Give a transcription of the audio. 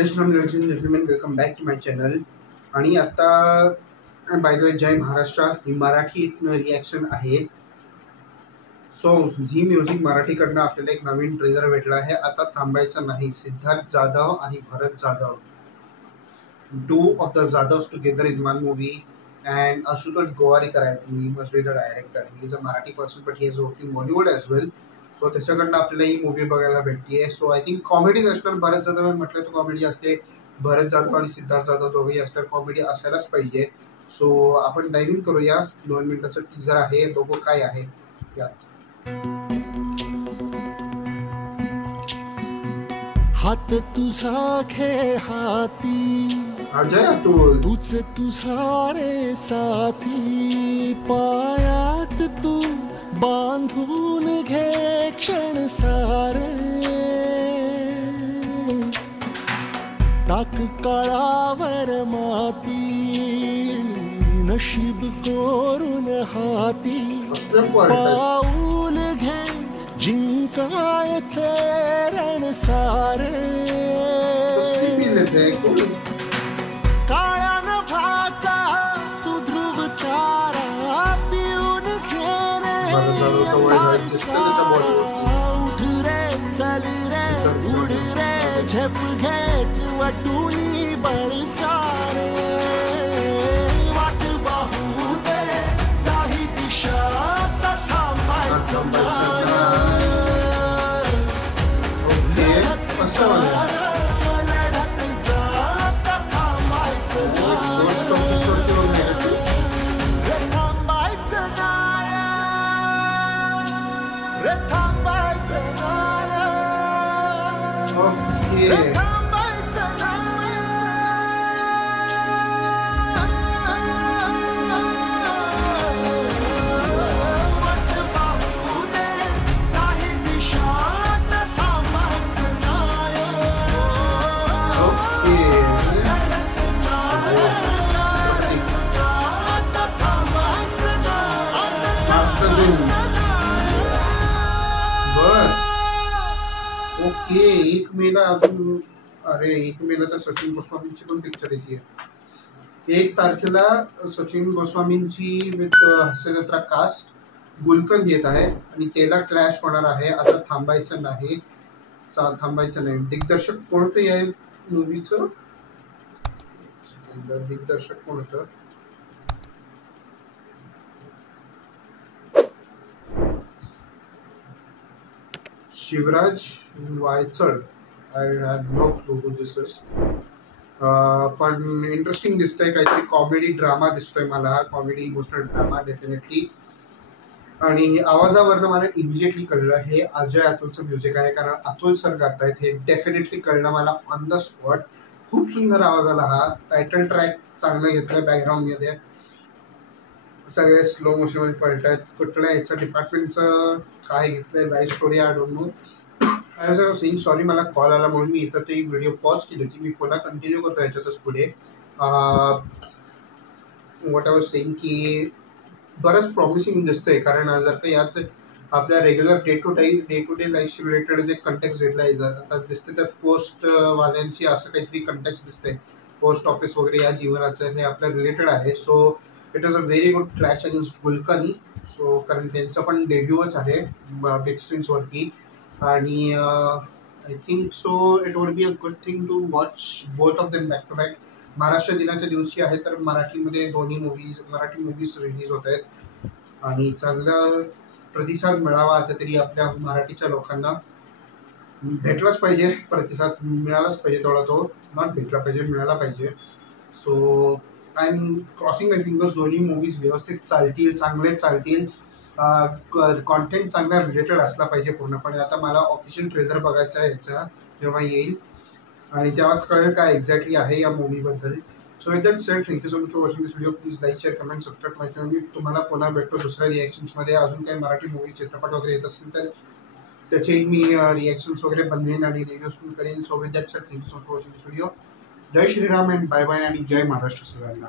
Jai Shriram ladies and gentlemen, welcome back to my channel. आणि आता by the way जय महाराष्ट्र ही मराठी रिॲक्शन आहे. सो झी म्युझिक मराठीकडनं आपल्याला एक नवीन ट्रेलर भेटला आहे. आता थांबायचं नाही. सिद्धार्थ जाधव आणि Bharat Jadhav, two of the Jadhavs together in one movie. And Ashutosh Gowariker आहे, he must be the director. He is a Marathi person but he is working Bollywood as well. So त्याच्याकडनं आपल्याला ही मूवी बघायला भेटते. सो आय थिंक कॉमेडी असणार. भरत जाधव म्हटलं तर कॉमेडी असते. भरत जाधव आणि सिद्धार्थ जाधव दोघेही असतात. कॉमेडी असायलाच पाहिजे. सो आपण डायव्हिंग करूया. 2 मिनिटाचं टीजर आहे, बघू काय आहे यात. हात तुझा खे हाती अजय अतुल, तुझ तुझा रे साथी, पायात तू बांधून घे क्षण सारे, टाक काळावर माती, नशीब कोरून हाती, पाऊल घे जिंकायचे रण सारे, काळ्या नभाचा तू ध्रुव तारा, पिऊन घेणे उठ रे चल रे उड रे झेप घे वाटूनी बळ सारे, वाट पाहू दे काही दिशा थांबायचं माया, लढत जात थांबायचं थांबायचं नाया, रे थांबायचं नाया, रे थांबायचं नाया, वाट पाहू दे काही दिशात थांबायचं नाया, ओके. 1 मेला अजून, अरे 1 मेला तर सचिन गोस्वामींची पण पिक्चर येते. 1 तारखेला सचिन गोस्वामींची विथ हास्यजत्रा कास्ट गुलकंद येत आहे आणि त्याला क्लॅश होणार आहे. आता थांबायचं नाही. दिग्दर्शक कोणतं आहे मूवीचं? दिग्दर्शक कोणतं? Shivraj Waychal. I have no clue who this is. पण इंटरेस्टिंग दिसतंय. काहीतरी कॉमेडी ड्रामा दिसतोय मला. Comedy emotional drama definitely. आणि आवाजावरनं मला इमिजिएटली कळलं हे अजय अतुलचं म्युझिक आहे, कारण अतुल सर गात आहेत. हे डेफिनेटली कळलं मला ऑन द स्पॉट. खूप सुंदर आवाज आला हा. टायटल ट्रॅक चांगलं घेतलं. बॅकग्राऊंडमध्ये सगळे स्लो मोशनमध्ये पळत आहेत. कुठल्या ह्याच्या डिपार्टमेंटचं काय घेतलंय, live story I don't know. As a saying, sorry मला कॉल आला म्हणून मी इथं ते व्हिडिओ पॉज केली होती. मी पुन्हा कंटिन्यू करतो ह्याच्यातच पुढे. वॉट आय वॉज सेइंग की बरंच प्रॉमिसिंग दिसतंय, कारण जर का यात आपल्या रेग्युलर डे टू डे लाईफशी रिलेटेड जे कंटेक्स्ट घेतला आहे, आता दिसते तर पोस्टवाल्यांची असं काहीतरी कंटेक्स्ट दिसतंय. पोस्ट ऑफिस वगैरे या जीवनाचं हे आपल्या रिलेटेड आहे. So it is a very good clash against Gulkand. So कारण त्यांचं पण डेब्यूच आहे बिग स्क्रीन्सवरती. आणि I think so it would be a good thing to watch both of them back to back. Maharashtra दिनाच्या दिवशी आहे तर मराठी मूवीज रिलीज होत आहेत आणि चांगला प्रतिसाद मिळावा. आता तरी आपल्या मराठीच्या लोकांना भेटलाच पाहिजे. प्रतिसाद मिळालाच पाहिजे. तेवढा तो नॉट भेटला पाहिजे, मिळाला पाहिजे. So I am crossing my fingers. दोन्ही मूवीज व्यवस्थित चालतील, चांगले चालतील. कॉन्टेंट चांगला रिलेटेड असला पाहिजे पूर्णपणे. आता मला ऑफिशियल ट्रेलर बघायचा आहे याचा जेव्हा येईल आणि तेव्हाच कळेल काय एक्झॅक्टली आहे या मूवीबद्दल. So with that said, thank you so much for watching this video. Please like, share, comment, subscribe my channel. मी तुम्हाला पुन्हा भेटतो दुसऱ्या रिॲक्शन्समध्ये. अजून काही मराठी मूवी चित्रपट वगैरे येत असतील तर त्याचे मी रिॲक्शन्स वगैरे बनवेन आणि रिव्ह्यूज पण करेन. So with that said, thank you so much for watching this video. जय श्रीराम अँड बाय बाय आणि जय महाराष्ट्र सगळ्यांना.